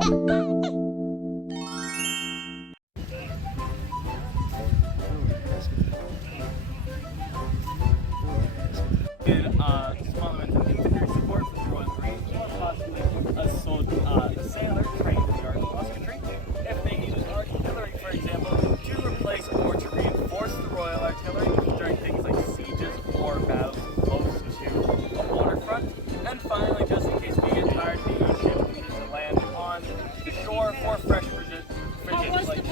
Smaller infantry support for the Royal Marines, or possibly a sailor trained in the art of musketry, if they needed artillery, for example, to replace or to reinforce the Royal Artillery during things like sieges or battles close to a waterfront. And finally, just in case we get tired of being on ship, we need to land on the shore for fresh provisions like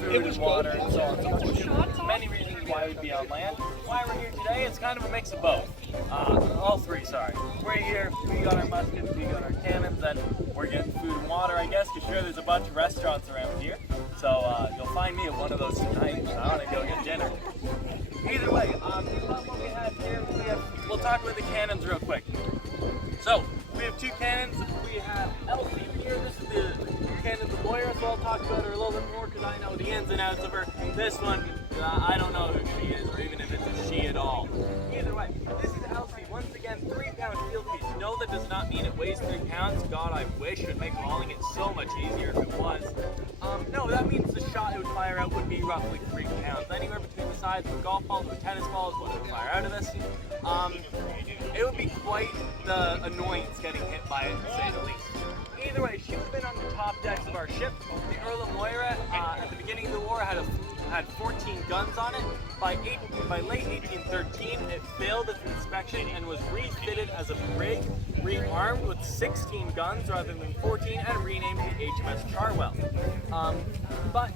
food and water and so on and so forth. Many reasons why we'd be on land. Why we're here today, it's kind of a mix of both. All three, sorry. We're here, we got our muskets, we got our cannons, and we're getting food and water, I guess, because sure there's a bunch of restaurants around here. So you'll find me at one of those tonight. I want to go get dinner. Either way, what we have here, we'll talk about the cannons real quick. So, we have two cannons. We have Elsie here. This is the cannon the lawyer, so I'll talk about her a little bit more because I know the ins and outs of her. This one, I don't know who she is, or even if it's a she at all. Either way, this is Elsie. Once again, 3-pound field piece. No, that does not mean it weighs 3 pounds. God, I wish it would make hauling it so much easier if it was. No, that means the shot it would fire out would be roughly 3 pounds. Anywhere between the size of a golf ball to a tennis ball is what it would fire out of this. It would be quite the annoyance getting hit by it, to say the least. Either way, she would have been on the top decks of our ship. The Earl of Moira, at the beginning of the war, had 14 guns on it. By late 1813, it failed its inspection and was refitted as a brig, rearmed with 16 guns rather than 14, and renamed the HMS Charwell. But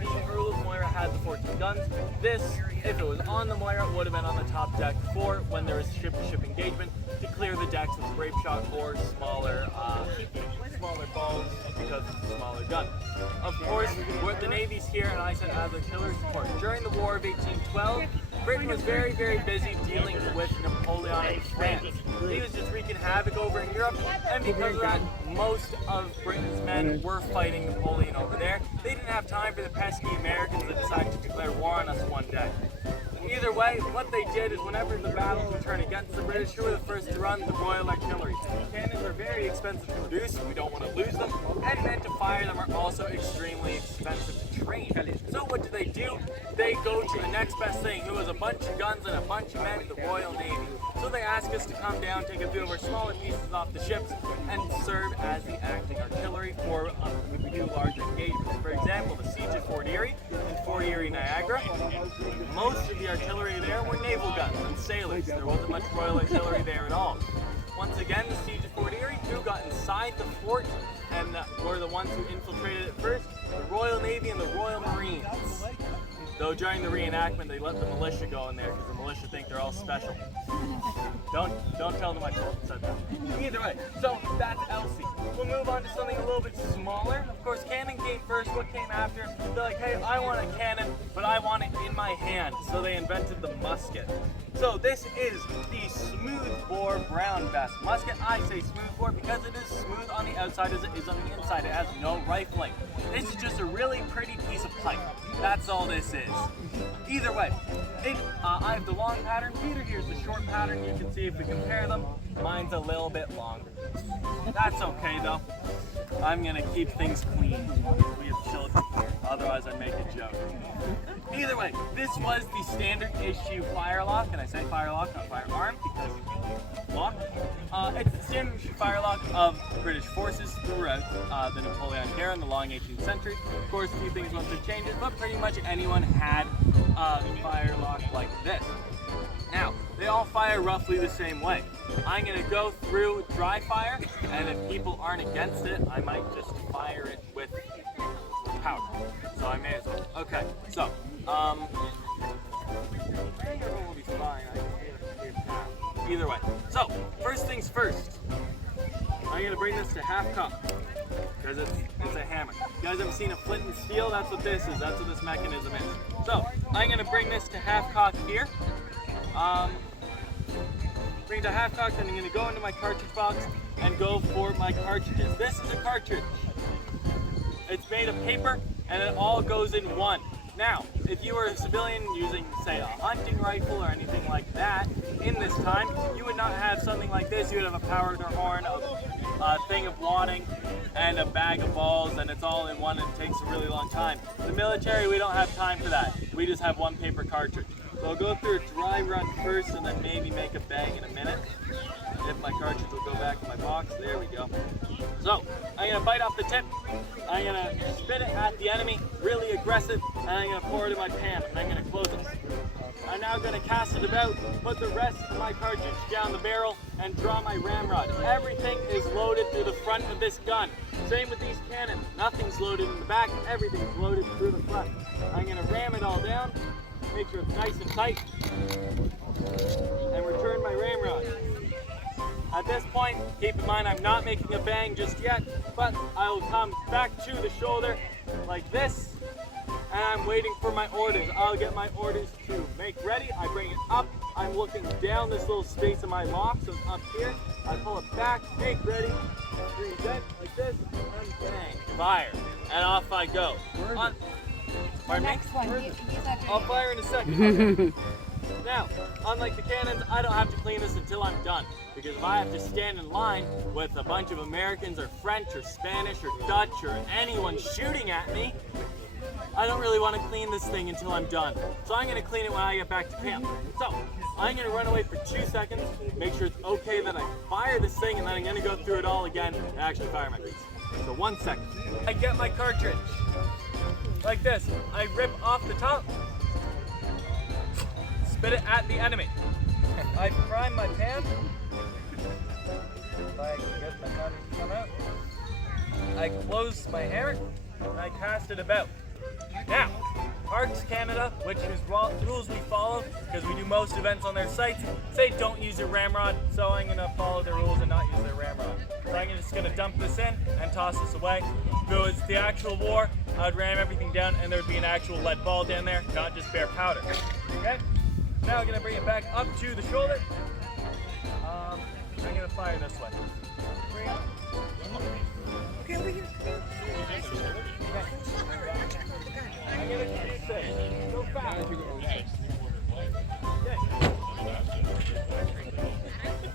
the Earl of Moira had the 14 guns. This, if it was on the Moira, would have been on the top deck for when there was ship-to-ship engagement to clear the decks with grape shot or smaller balls because it's a smaller gun. Of course, the Navy's here, and I said as artillery support. During the War of 1812, Britain was very, very busy dealing with Napoleonic France. He was just wreaking havoc over in Europe, and because of that, most of Britain's men were fighting Napoleon over there. They didn't have time for the pesky Americans that decided to declare war on us one day. Either way, what they did is whenever the battles would turn against the British, who were the first to run? The Royal Artillery. Cannons are very expensive to produce, we don't want to lose them, and men to fire them are also extremely expensive to train. So what do? They go to the next best thing, who has a bunch of guns and a bunch of men, the Royal Navy. So they ask us to come down, take a few of our smaller pieces off the ships, and serve as the acting artillery for we do larger engagements. For example, the siege of Fort Erie and Fort Erie Niagara. Most of the artillery there were naval guns and sailors. There wasn't much Royal Artillery there at all. Once again, the siege of Fort Erie, who got inside the fort and were the ones who infiltrated it first? The Royal Navy and the Royal Marines. Though during the reenactment, they let the militia go in there because the militia think they're all special. Don't tell them I said that. Either way, so that's Elsie. We'll move on to something a little bit smaller. Of course, cannon came first. What came after? They're like, hey, I want a cannon, but I want it in my hand. So they invented the musket. So this is the smooth bore brown vest musket. I say smooth bore because it is smooth on the outside as it is on the inside. It has no rifling. This is just a really pretty piece of pipe. That's all this is. Either way, I have the long pattern. Peter here's the short pattern. You can see if we compare them. Mine's a little bit longer. That's okay though. I'm gonna keep things clean. We have children here. Otherwise I'd make a joke. Either way, this was the standard issue firelock, and I say firelock, not firearm, because lock. It's the standard issue firelock of British forces throughout the Napoleonic era in the long 18th century. Of course, a few things went through changes, but pretty much anyone had a firelock like this. Now, they all fire roughly the same way. I'm going to go through dry fire, and if people aren't against it, I might just fire it with powder. So I may as well. Okay, so, will be fine. Either way. So, first things first. I'm going to bring this to half cock, because it's a hammer. You guys ever seen a flint and steel? That's what this is. That's what this mechanism is. So, I'm going to bring this to half cock here. Bring it to half cock, then I'm going to go into my cartridge box and go for my cartridges. This is a cartridge. It's made of paper and it all goes in one. Now, if you were a civilian using, say, a hunting rifle or anything like that, in this time, you would not have something like this. You would have a powder horn, a thing of wadding and a bag of balls, and it's all in one and it takes a really long time. In the military, we don't have time for that. We just have one paper cartridge. So I'll go through a dry run first and then maybe make a bang in a minute. If my cartridge will go back in my box, there we go. So I'm gonna bite off the tip, I'm gonna spit it at the enemy, really aggressive, and I'm gonna pour it in my pan, and I'm gonna close it. I'm now gonna cast it about, put the rest of my cartridge down the barrel, and draw my ramrod. Everything is loaded through the front of this gun. Same with these cannons. Nothing's loaded in the back, everything's loaded through the front. I'm gonna ram it all down, make sure it's nice and tight, and return my ramrod. At this point, keep in mind I'm not making a bang just yet, but I will come back to the shoulder like this, and I'm waiting for my orders. I'll get my orders to make ready. I bring it up. I'm looking down this little space in my lock, so it's up here. I pull it back, make ready, present like this, and bang, fire, and off I go. Pardon me? I'll fire in a second. Now, unlike the cannons, I don't have to clean this until I'm done. Because if I have to stand in line with a bunch of Americans or French or Spanish or Dutch or anyone shooting at me, I don't really want to clean this thing until I'm done. So I'm going to clean it when I get back to camp. So I'm going to run away for 2 seconds, make sure it's okay that I fire this thing, and then I'm going to go through it all again and actually fire my piece. So 1 second. I get my cartridge. Like this. I rip off the top, spit it at the enemy. I prime my pan. If I can get my cartridge to come out. I close my hammer and I cast it about. Now, Parks Canada, which is rules we follow because we do most events on their sites, say don't use your ramrod, so I'm going to follow the rules and not use their ramrod. So I'm just going to dump this in and toss this away. If it was the actual war, I would ram everything down and there would be an actual lead ball down there, not just bare powder. Okay? Now I'm going to bring it back up to the shoulder. I'm going to fire this way. Bring it up. Okay, over here. I'm going to do this. Go fast. Okay.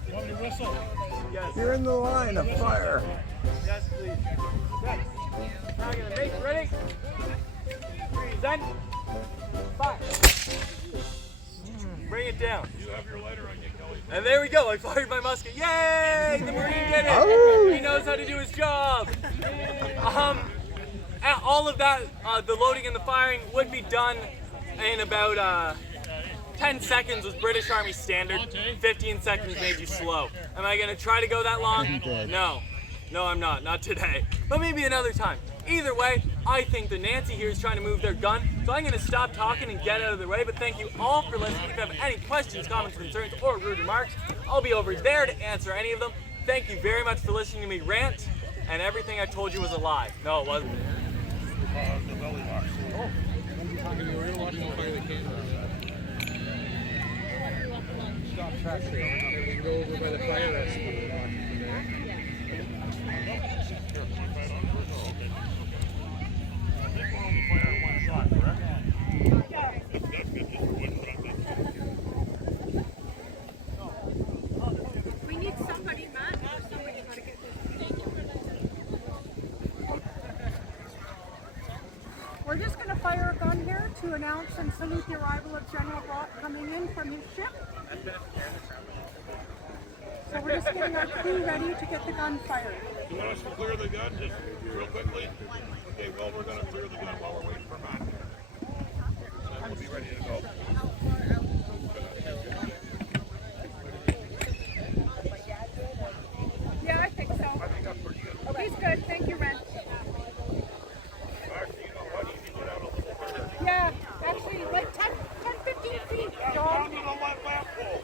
You want me to whistle? Yes. You're in the line of fire. Yes, please. Yes. Now I'm going to make ready. Present. Fire. Bring it down. You have your lighter on you, Kelly. And there we go. I fired my musket. Yay! The Marine did it. He knows how to do his job. All of that, the loading and the firing would be done in about 10 seconds was British Army standard. 15 seconds made you slow. Am I going to try to go that long? No. No, I'm not. Not today. But maybe another time. Either way, I think that Nancy here is trying to move their gun, so I'm going to stop talking and get out of the way. But thank you all for listening. If you have any questions, comments, concerns, or rude remarks, I'll be over there to answer any of them. Thank you very much for listening to me rant, and everything I told you was a lie. No, it wasn't. The belly box. Oh. We're going to watch them fire the camera. Stop traffic. We can go over by the fire escort. We need somebody, Matt. Somebody got to get We're just going to fire a gun here to announce and salute the arrival of General Brock coming in from his ship. So we're just getting our crew ready to get the gun fired. You want us to clear the gun just real quickly? Okay, well, we're going to clear the gun while we're waiting for Matt. And we'll be ready to go. Yeah, I think so. I think that's pretty good. He's good. Thank you, Ren. Actually, you know what? You can get out a little further. Yeah, actually, like 10, 15 feet, John. Down to the left lamp pole.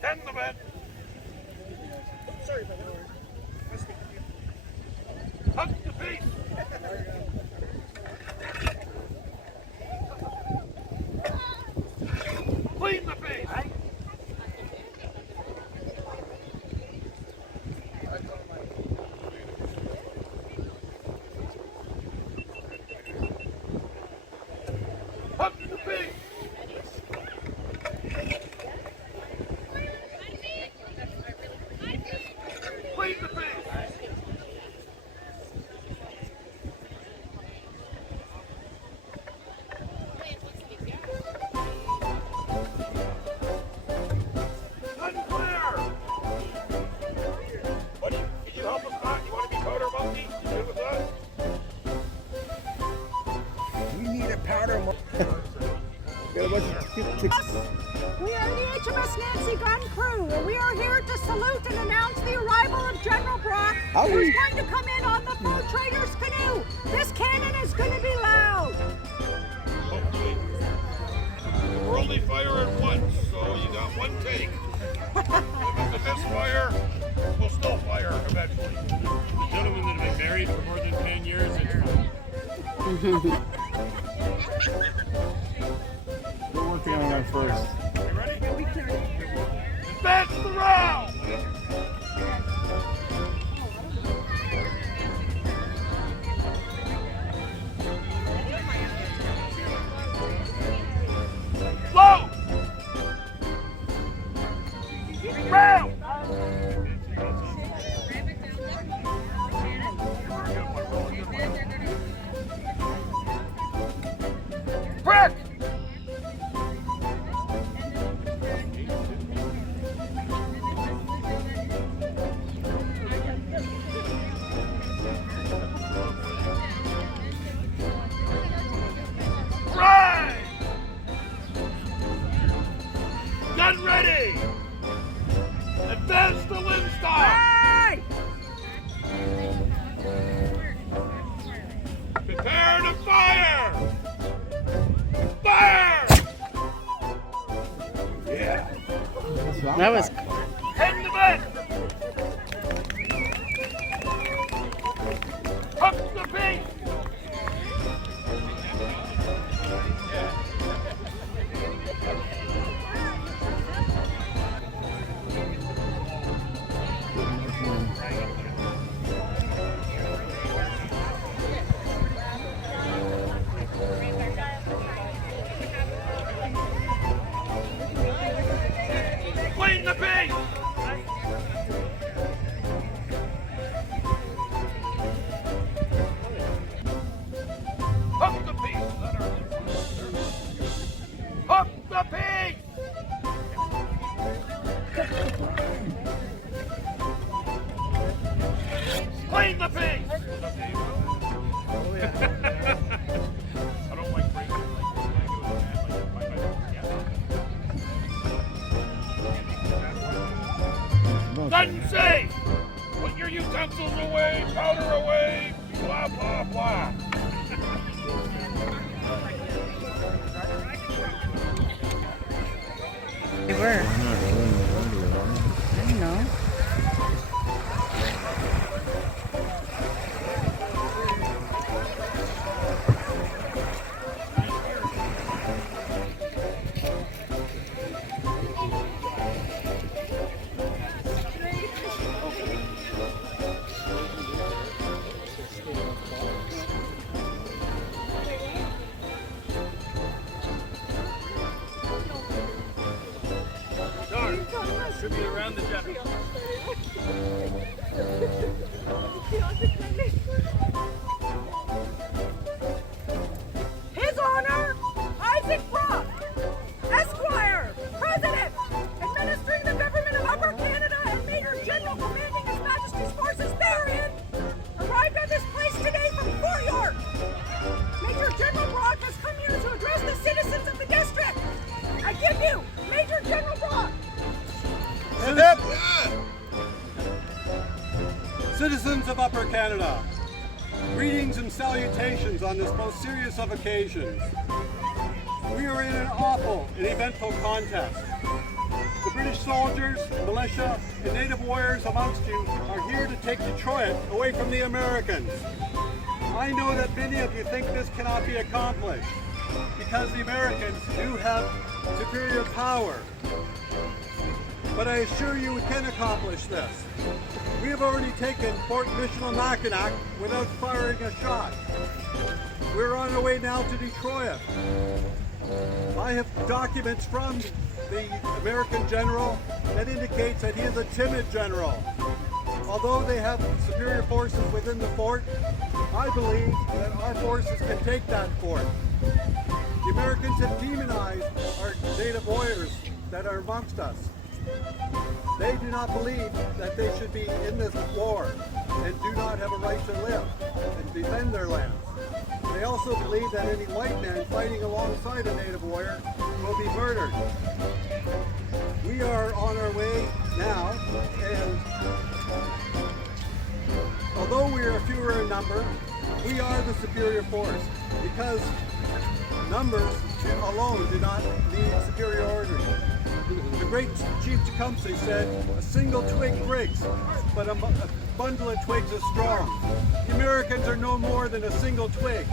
Ten the bed. Sorry about that. Hug the piece. Clean the face. Hug the face. We are the HMS Nancy Gun Crew, and we are here to salute and announce the arrival of General Brock, who's going to come in on the Fur Trader's canoe. This cannon is going to be loud. Hopefully. We're only firing once, so you got one take. If it's a misfire, we'll still fire eventually. The gentlemen that have been married for more than 10 years, it's fine. We'll work the other one first. You ready? Advance the round! Low! Round! Prick! Right! Gun ready! Advance the Lindstock! Hey! Prepare to fire! Fire! Yeah. That was Head to bed! Hook the beat! Clean the beat! Hook the piece! Hook the piece! Clean the piece! I don't like breaking it like that. Gun safe! Put your utensils away, powder away, blah, blah, blah. they were. I don't know. Darn. Should be around the general. His Honor, Isaac Brock, Esquire, President, administering the government of Upper Canada and Major General commanding His Majesty's forces therein, arrived at this place today from Fort York. Major General Brock has come here to address the citizens of the district. I give you Major General Brock. Stand up! Citizens of Upper Canada, greetings and salutations on this most serious of occasions. We are in an awful and eventful contest. The British soldiers, militia, and native warriors amongst you are here to take Detroit away from the Americans. I know that many of you think this cannot be accomplished because the Americans do have superior power. But I assure you we can accomplish this. We have already taken Fort Michilimackinac without firing a shot. We're on our way now to Detroit. I have documents from the American general that indicates that he is a timid general. Although they have superior forces within the fort, I believe that our forces can take that fort. The Americans have demonized our native warriors that are amongst us. They do not believe that they should be in this war and do not have a right to live and defend their lands. They also believe that any white man fighting alongside a native warrior will be murdered. We are on our way now, and although we are fewer in number, we are the superior force, because numbers alone do not mean superiority. The great Chief Tecumseh said, "A single twig breaks, but a bundle of twigs is strong." The Americans are no more than a single twig.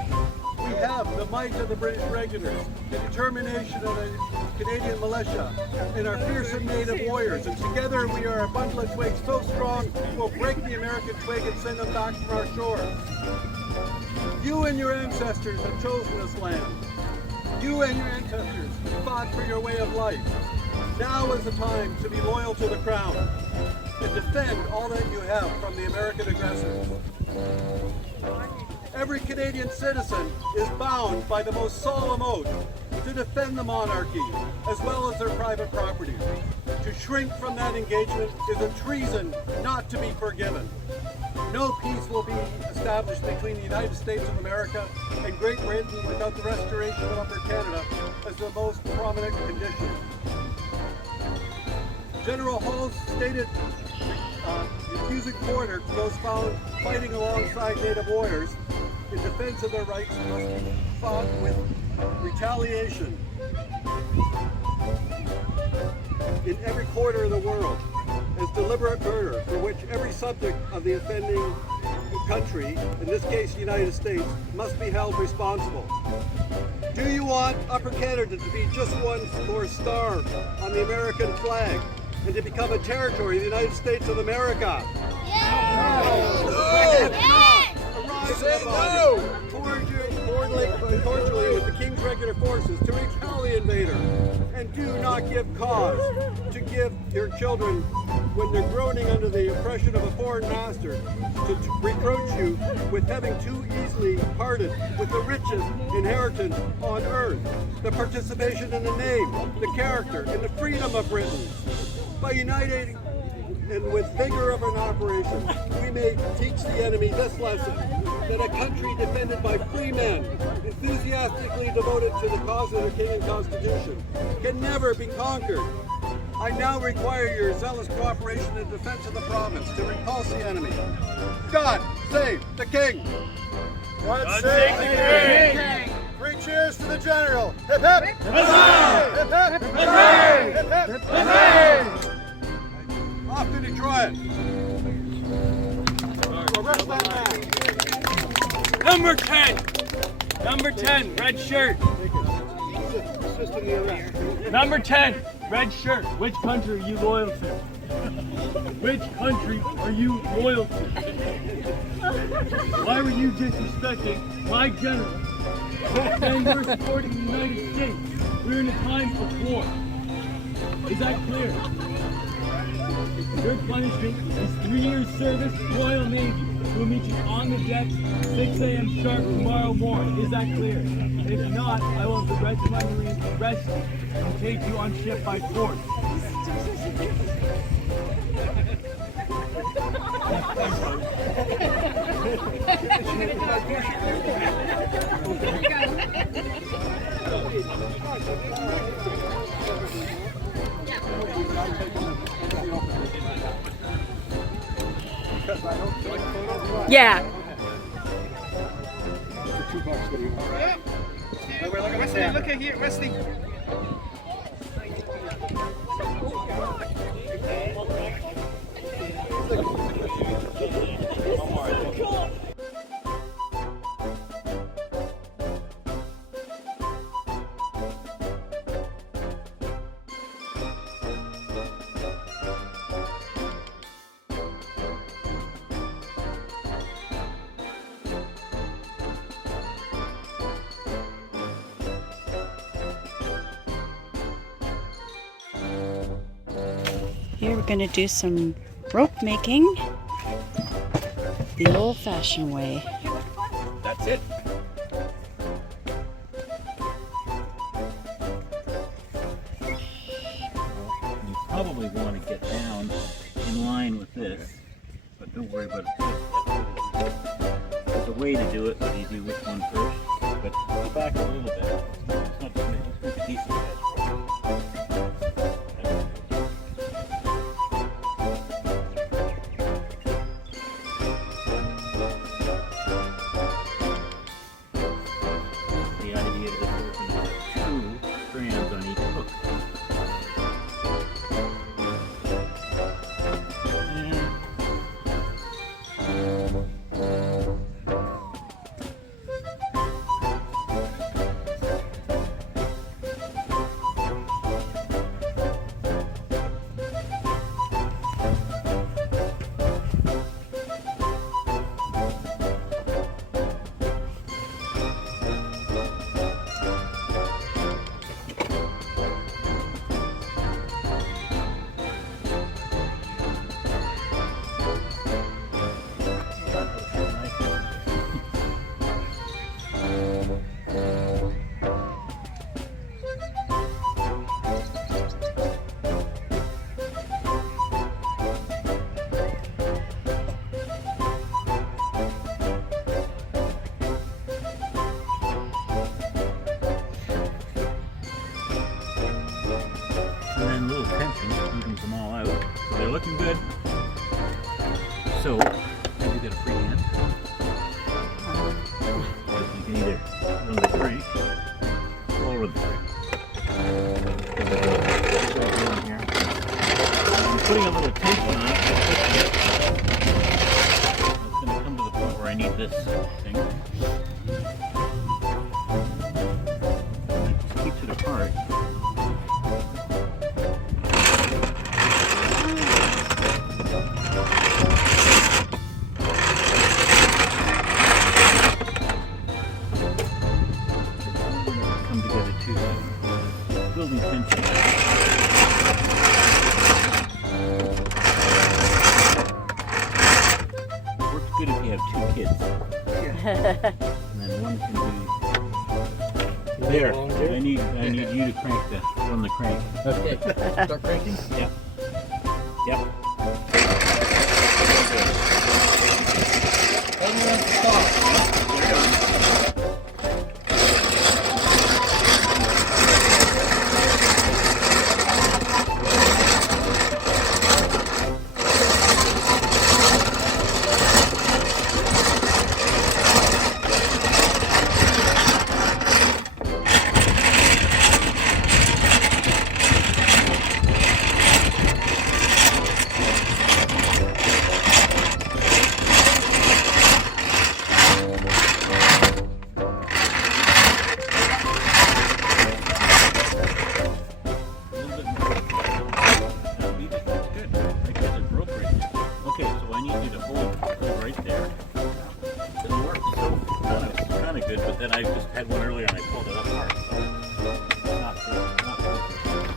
We have the might of the British regulars, the determination of the Canadian militia, and our fearsome native warriors, and together we are a bundle of twigs so strong we'll break the American twig and send them back from our shores. You and your ancestors have chosen this land. You and your ancestors fought for your way of life. Now is the time to be loyal to the crown and defend all that you have from the American aggressors. Every Canadian citizen is bound by the most solemn oath to defend the monarchy as well as their private property. To shrink from that engagement is a treason not to be forgiven. No peace will be established between the United States of America and Great Britain without the restoration of Upper Canada as the most prominent condition. General Hall's stated refusing quarter to those found fighting alongside native warriors in defense of their rights must be fought with retaliation in every quarter of the world as deliberate murder for which every subject of the offending country, in this case the United States, must be held responsible. Do you want Upper Canada to be just one more star on the American flag and to become a territory of the United States of America? Cordially with the King's regular forces to repel the invader, and do not give cause to give your children, when they're groaning under the oppression of a foreign master, to reproach you with having too easily parted with the richest inheritance on earth, the participation in the name, the character, and the freedom of Britain. By uniting and with vigor of an operation, we may teach the enemy this lesson, that a country defended by free men, enthusiastically devoted to the cause of the King and Constitution, can never be conquered. I now require your zealous cooperation in defense of the province to repulse the enemy. God save the King! God save the King! Three cheers to the General! Hip hip! Huzzah! Hip hip! Hooray! Hip hip! Hooray! Off to Detroit! Arrest that man! Number 10! Number 10, red shirt. Assist in the arrest. Number 10, red shirt. Which country are you loyal to? Which country are you loyal to? Why were you disrespecting my general? And we're supporting the United States. We're in a time of war. Is that clear? Your punishment is 3 years service, Royal Navy. We'll meet you on the deck, 6 a.m. sharp tomorrow morning. Is that clear? If not, I will have the rest of my Marines arrest you and take you on ship by force. Yeah. Look at here, Wesley. Here we're going to do some rope making the old-fashioned way. That's it. You probably want to get down in line with this, but don't worry about it. There's a way to do it, whether you do which one first, but go back a little bit. It's not just a piece of it. little tension, evens them all out. So they're looking good. So you get a free hand. You can either run the tree or run the tree. I'm putting a little tension on it. It's going to come to the point where I need this thing. It just keeps it apart. Come together too. Building tension. Works good if you have 2 kids. And then one can do. There. I need you to run the crank. Okay. Start cranking? Yep. Yep. Everyone stop. I just had one earlier and I pulled it apart. So not perfect.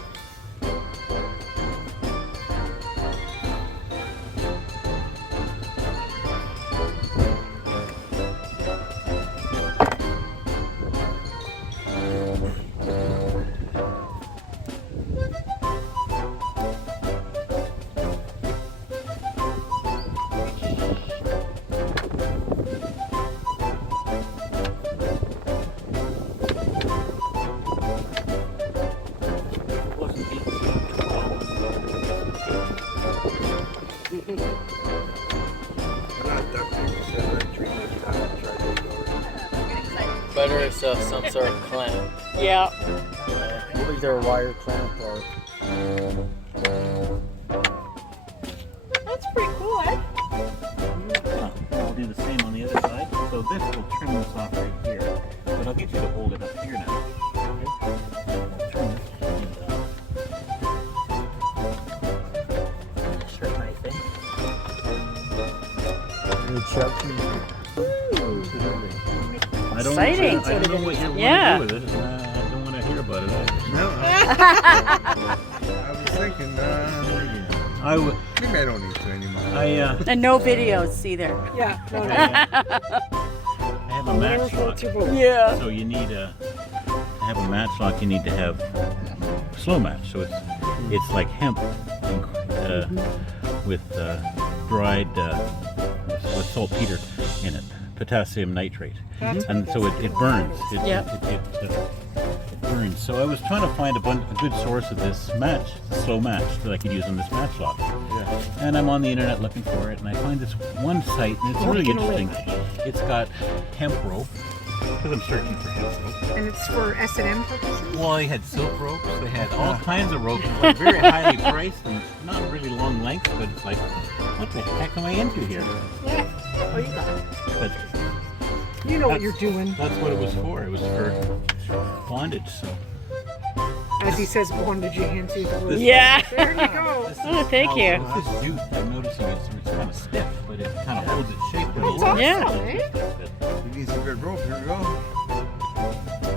Better it's some sort of clamp. Yeah. Either a wire clamp or. That's pretty cool, eh? I'll do the same on the other side. So this will trim this off right here. But I'll get you to hold it up here now. Okay? Trim this and, sure, I think. I don't Exciting. I don't know what you want Yeah. to do with it. I don't want to hear about it. No, I was thinking, I would. maybe I don't need to anymore. And no videos either. Yeah. I have a match lock. Yeah. So you need to have a match lock. You need to have slow match. So it's like hemp with dried with saltpeter in it, potassium nitrate, and so it burns. It burns. So I was trying to find a good source of this match, slow match, that I could use on this match lock. Yeah. And I'm on the internet looking for it, and I find this one site, and it's really interesting. It's got hemp rope, because I'm searching for hemp rope. And it's for S&M purposes? Well, they had silk ropes, they had all kinds of ropes, like very highly priced, and not really long length, but it's like, what the heck am I into here? Yeah. Oh, you got it. But You know what you're doing. that's what it was for. It was for bondage. So As he says, bondage your hands to the roof. Yeah. There you go. Oh, thank you. This jute, I'm noticing it's kind of stiff, but it kind of holds its shape really That's well. awesome, Yeah. eh? You need some good rope, here we go.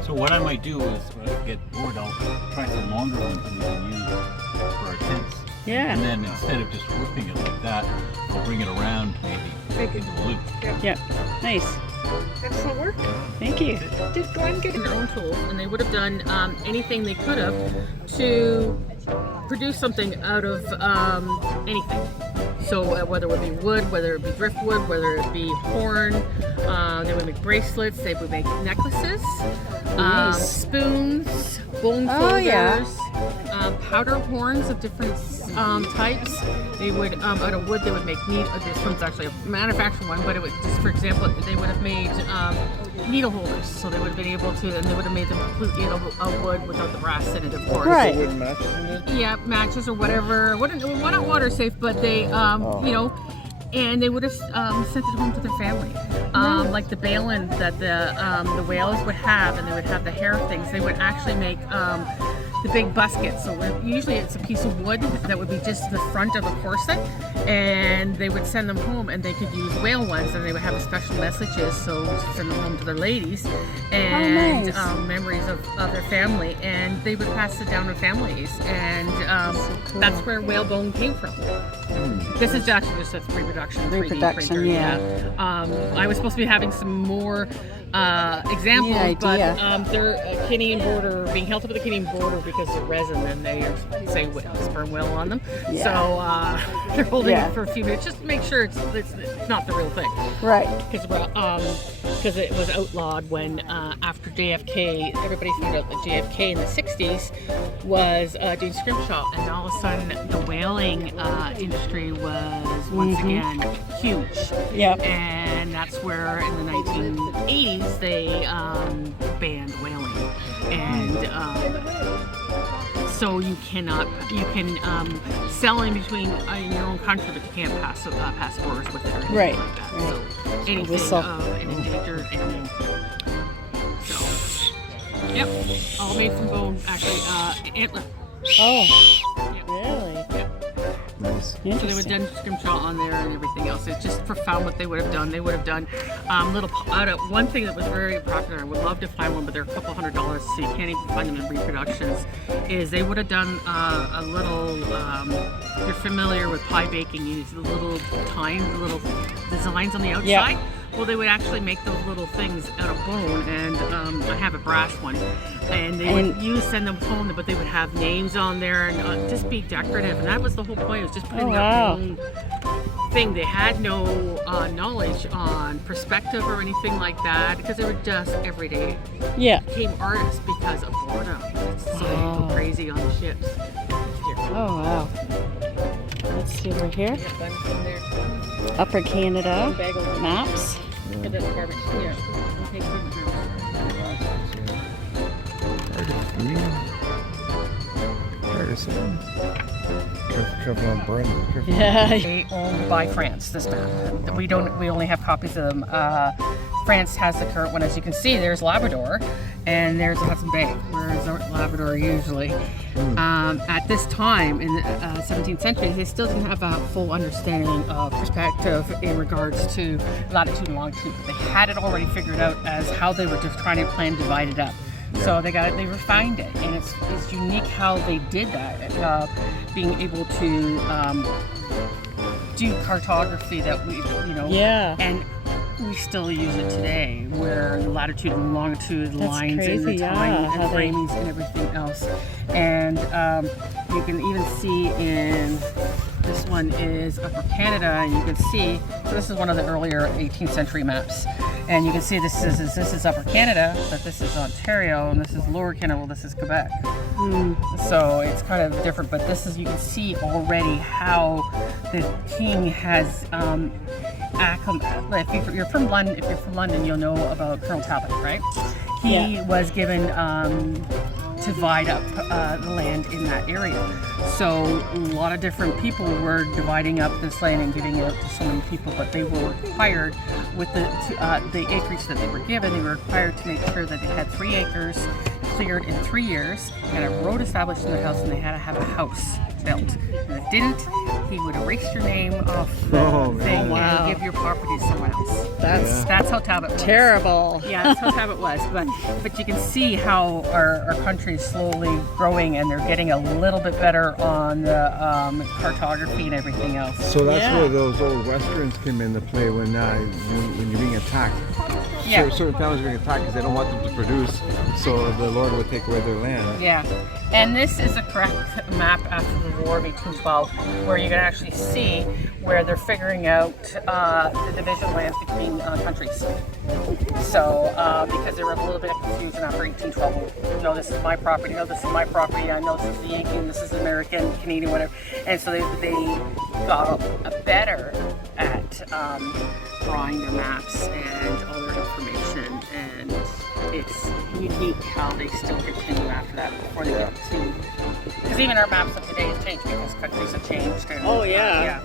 So what I might do is when I get bored, I'll try some longer ones that we can use for our tents. Yeah. And then instead of just whipping it like that, I'll bring it around maybe into a loop. Yeah. Nice. Excellent work. Thank you. Did Glenn get their own tools, and they would have done anything they could have to produce something out of anything. So whether it would be wood, whether it be driftwood, whether it be horn, they would make bracelets, they would make necklaces, spoons, bone Oh, yeah. folders, powder horns of different types. They would, out of wood, they would make this one's actually a manufactured one, but it would, just for example, they would have made needle holders. So they would have been able to, and they would have made them completely out of wood without the brass in it, of course. Right. Wooden matches in it? Yeah, matches or whatever. Why not water safe, but they, you know, and they would have sent it home to their family. Like the balin that the whales would have, and they would have the hair things. They would actually make the big buskets. So usually it's a piece of wood that would be just the front of a corset, and they would send them home, and they could use whale ones, and they would have special messages, so to send them home to their ladies, and nice. Memories of their family, and they would pass it down to families, and that's where whalebone came from. This is actually just a reproduction. 3D Reproduction, printer, yeah. I was supposed to be having some more examples, Neat but idea. they're Canadian border, being held up at the Canadian border because of resin, and they say sperm whale on them. Yeah. So they're holding Yeah. it for a few minutes just to make sure it's not the real thing. Right. Because it was outlawed when after JFK, everybody found out that JFK in the 60s was doing scrimshaw, and all of a sudden the whaling industry was once again huge. Yep. And that's where in the 1980s they banned whaling, and so you can sell in between in your own country, but you can't pass borders with it or anything Right, like that. right. So anything Whistle. an endangered animal. So, yep, all made from bone, actually, antler. Oh, Yep. really? Yep. Nice. So they would Interesting. have done scrimshaw on there and everything else. It's just profound what they would have done. They would have done one thing that was very popular. I would love to find one, but they're a couple $100, so you can't even find them in reproductions. Is they would have done a little. If you're familiar with pie baking, you use the little tiny little designs on the outside. Yeah. Well, they would actually make those little things out of bone, and I have a brass one, and they would send them home, but they would have names on there and just be decorative, and that was the whole point. It was just putting their own thing. They had no knowledge on perspective or anything like that, because they were just everyday. Yeah. Became artists because of boredom. So they go crazy on the ships. Oh, wow. Let's see over here. Yeah, buns in there. Upper Canada Bag of maps. Look at that garbage. Here. Okay, Hard to see. Careful on burn. Careful. Yeah. They owned by France, this map. We only have copies of them. France has the current one, as you can see. There's Labrador, and there's Hudson Bay, whereas Labrador usually. At this time in the 17th century, they still didn't have a full understanding of perspective in regards to latitude and longitude. They had it already figured out as how they were just trying to plan to divide it up. So they refined it, and it's unique how they did that, being able to do cartography that we, Yeah. and we still use it today, where the latitude and longitude That's lines and crazy, the time yeah, how and they- framings and everything else. And you can even see in this one is Upper Canada, and you can see, so this is one of the earlier 18th century maps. And you can see this is Upper Canada, but this is Ontario, and this is Lower Canada, well, this is Quebec. So it's kind of different, but you can see already how the king has if you're from London, you'll know about Colonel Talbot, right? He was given to divide up the land in that area. So a lot of different people were dividing up this land and giving it up to so many people, but they were required with the acreage that they were given, they were required to make sure that they had 3 acres cleared in 3 years, had a road established in their house, and they had to have a house built. And if it didn't, he would erase your name off the thing and give your property to someone else. That's how Talbot was. Terrible. Yeah, that's how Talbot was. But you can see how our country is slowly growing, and they're getting a little bit better on the cartography and everything else. So that's where those old westerns came into play when you're being attacked. Yeah. Certain families are being attacked because they don't want them to produce, so the Lord would take away their land. Yeah, and this is a correct map after the war. War of 1812, where you can actually see where they're figuring out the division lands between countries. So, because there was a little bit of confusion after 1812, no, this is my property, no, this is my property, I know this is the Yankee, and this is American, Canadian, whatever. And so they got better at drawing their maps and all their information, and it's unique how they still continue after that before they get to, because even our maps of today have changed because countries have changed. And, Oh, yeah.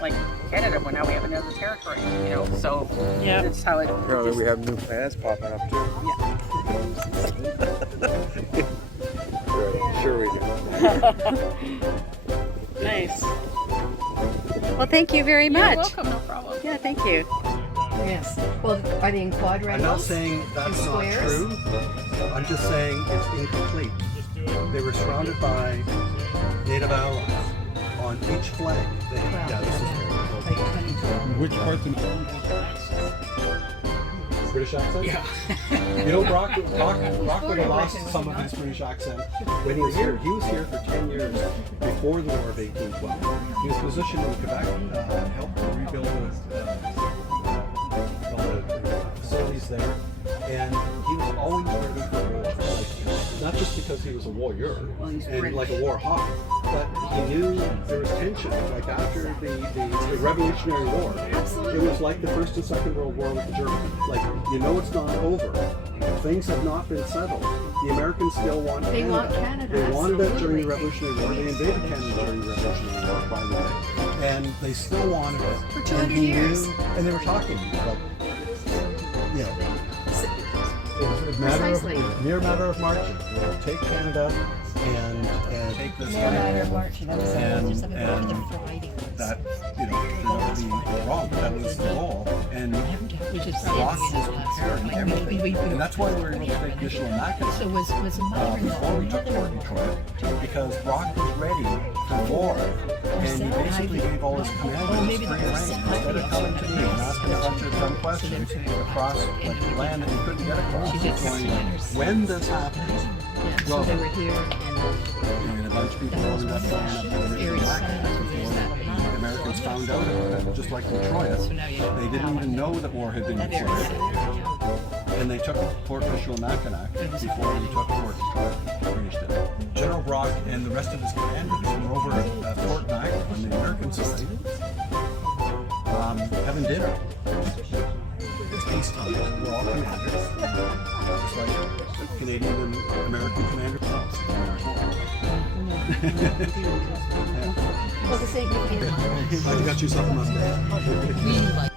Like Canada, well, now we have another territory, you know, so that's how it. Apparently we have new plans popping up too. Right, sure we do. Nice. Well, thank you very much. You're welcome, no problem. Yeah, thank you. Yes. Well, are they in quadrangles? I'm not saying that's not true. I'm just saying it's incomplete. They were surrounded by native allies. On each flag, they had Which parts of British accent? Yeah. You know, Brock would have lost some of his British accent when he was here. He was here for 10 years before the War of 1812. He was positioned in Quebec, helped rebuild the facilities there, and he was always ready for war. Like, not just because he was a warrior and like a war hawk, but he knew there was tension. Like after the Revolutionary War, it was like the First and Second World War with the Germans. Like, you know, it's not over. Things have not been settled. The Americans still want Canada. They want Canada. They wanted it during the Revolutionary War. They invaded Canada during the Revolutionary War, by the way. And they still wanted it. For 200 years. And they were talking about, you know, it was a mere matter of marching. You know, take Canada and take this land. And that, you know, turned out to be wrong, but that was the goal. And Brock was preparing everything. And that's why we were able to take additional Mackinac before we took Fort Detroit, because Brock was ready for war. And he basically gave all his commanders free rein. Instead of coming to me and asking a bunch of dumb questions across like the land that he couldn't get across, he's going, when this happens, So they were here and a bunch of people owned that land up in the original Mackinac before the Americans found out about it, just like Detroit. They didn't even know that war had been declared. And they took Fort Michilimackinac before they took Fort Detroit, finished it. General Brock and the rest of his commanders were over at Fort Mac on the American side, having dinner. It's peacetime. We're all commanders, just like Canadian and American commanders. Well, the same thing. I got you something up there.